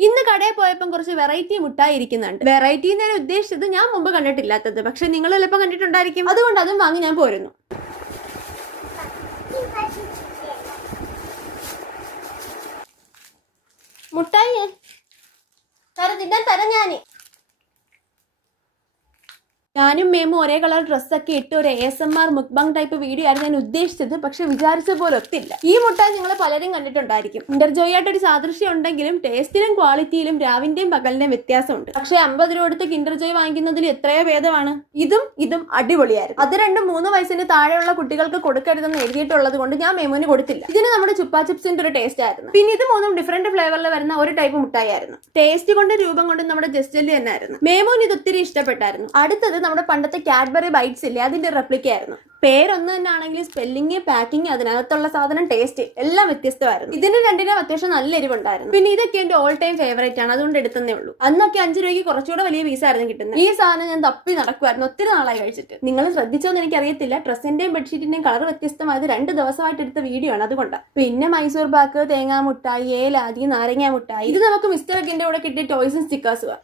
ഇന്ന് കടയിൽ പോയപ്പോൾ കുറച്ച് വെറൈറ്റി മുട്ടായി ഇരിക്കുന്നുണ്ട്. വെറൈറ്റി ഞാൻ ഉദ്ദേശിച്ചത് ഞാൻ മുമ്പ് കണ്ടിട്ടില്ലാത്തത്, പക്ഷെ നിങ്ങൾ ചിലപ്പോൾ കണ്ടിട്ടുണ്ടായിരിക്കും. അതുകൊണ്ട് അതും വാങ്ങി ഞാൻ പോരുന്നു. മുട്ടായി തരാം ഞാനും മേമും ഒരേ കളർ ഡ്രസ്സൊക്കെ ഇട്ട് ഒരു ASMR മുക്ബാങ് ടൈപ്പ് വീഡിയോ ആയിരുന്നു ഞാൻ ഉദ്ദേശിച്ചത്. പക്ഷെ വിചാരിച്ച പോലെ ഒത്തില്ല. ഈ മുട്ടായി നിങ്ങൾ പലരും കണ്ടിട്ടുണ്ടായിരിക്കും. കിൻഡർജോയ് ആയിട്ടൊരു സാദൃശ്യം ഉണ്ടെങ്കിലും ടേസ്റ്റിലും ക്വാളിറ്റിയിലും രാവിന്റെയും പകലിന്റെയും വ്യത്യാസമുണ്ട്. പക്ഷെ 50 രൂപ കൊടുത്ത് കിൻഡർജോയ് വാങ്ങിക്കുന്നതിൽ എത്രയോ ഭേദമാണ്. ഇതും അടിപൊളിയായിരുന്നു. അത് 2-3 വയസ്സിന് താഴെയുള്ള കുട്ടികൾക്ക് കൊടുക്കരുതെന്ന് എഴുതിയിട്ടുള്ളത് കൊണ്ട് ഞാൻ മേമുവിന് കൊടുത്തില്ല. ഇതിന് നമ്മുടെ ചുപ്പാ ചിപ്സിന്റെ ഒരു ടേസ്റ്റ് ആയിരുന്നു. പിന്നെ ഇത് 3 ഡിഫറെന്റ് ഫ്ലേവറിൽ വരുന്ന ഒരു ടൈപ്പ് മുട്ടായി ആയിരുന്നു. ടേസ്റ്റ് കൊണ്ട് രൂപം കൊണ്ട് നമ്മുടെ ജസ്റ്റ് ജെല്ലി തന്നെ ആയിരുന്നു. മേമുവിന് ഇത് ഒത്തിരി ഇഷ്ടപ്പെട്ടായിരുന്നു. അടുത്തത് നമ്മുടെ പണ്ടത്തെ കാഡ്ബറി ബൈറ്റ്സ് ഇല്ലേ, അതിന്റെ റെപ്ലിക്ക ആയിരുന്നു. പേരൊന്നു തന്നെ ആണെങ്കിൽ സ്പെല്ലിങ്, പാക്കിങ്, അതിനകത്തുള്ള സാധനം, ടേസ്റ്റ് എല്ലാം വ്യത്യസ്തമായിരുന്നു. ഇതിന് രണ്ടിനും അത്യാവശ്യം നല്ല എരിവുണ്ടായിരുന്നു. പിന്നെ ഇതൊക്കെ എന്റെ ഓൾ ടൈം ഫേവറേറ്റ് ആണ്, അതുകൊണ്ട് എടുത്തേ ഉള്ളൂ. അന്നൊക്കെ 5 രൂപയ്ക്ക് കുറച്ചുകൂടെ വലിയ പീസായിരുന്നു കിട്ടുന്നത്. ഈ സാധനം ഞാൻ തപ്പി നടക്കുമായിരുന്നു ഒത്തിരി നാളായി കഴിച്ചിട്ട്. നിങ്ങൾ ശ്രദ്ധിച്ചോന്ന് എനിക്കറിയത്തില്ല, ഡ്രസ്സിന്റെയും ബെഡ്ഷീറ്റിന്റെയും കളർ വ്യത്യസ്തമായത് 2 ദിവസമായിട്ട് എടുത്ത വീഡിയോ ആണ്, അതുകൊണ്ടാണ്. പിന്നെ മൈസൂർ പാക്ക്, തേങ്ങാ മുട്ടായി, ഏലാതി, നാരങ്ങ മുട്ടായി, ഇത് നമുക്ക് മിസ്റ്റർ എക്കിന്റെ കൂടെ കിട്ടിയ ടോയ്സും സ്റ്റിക്കേഴ്സും.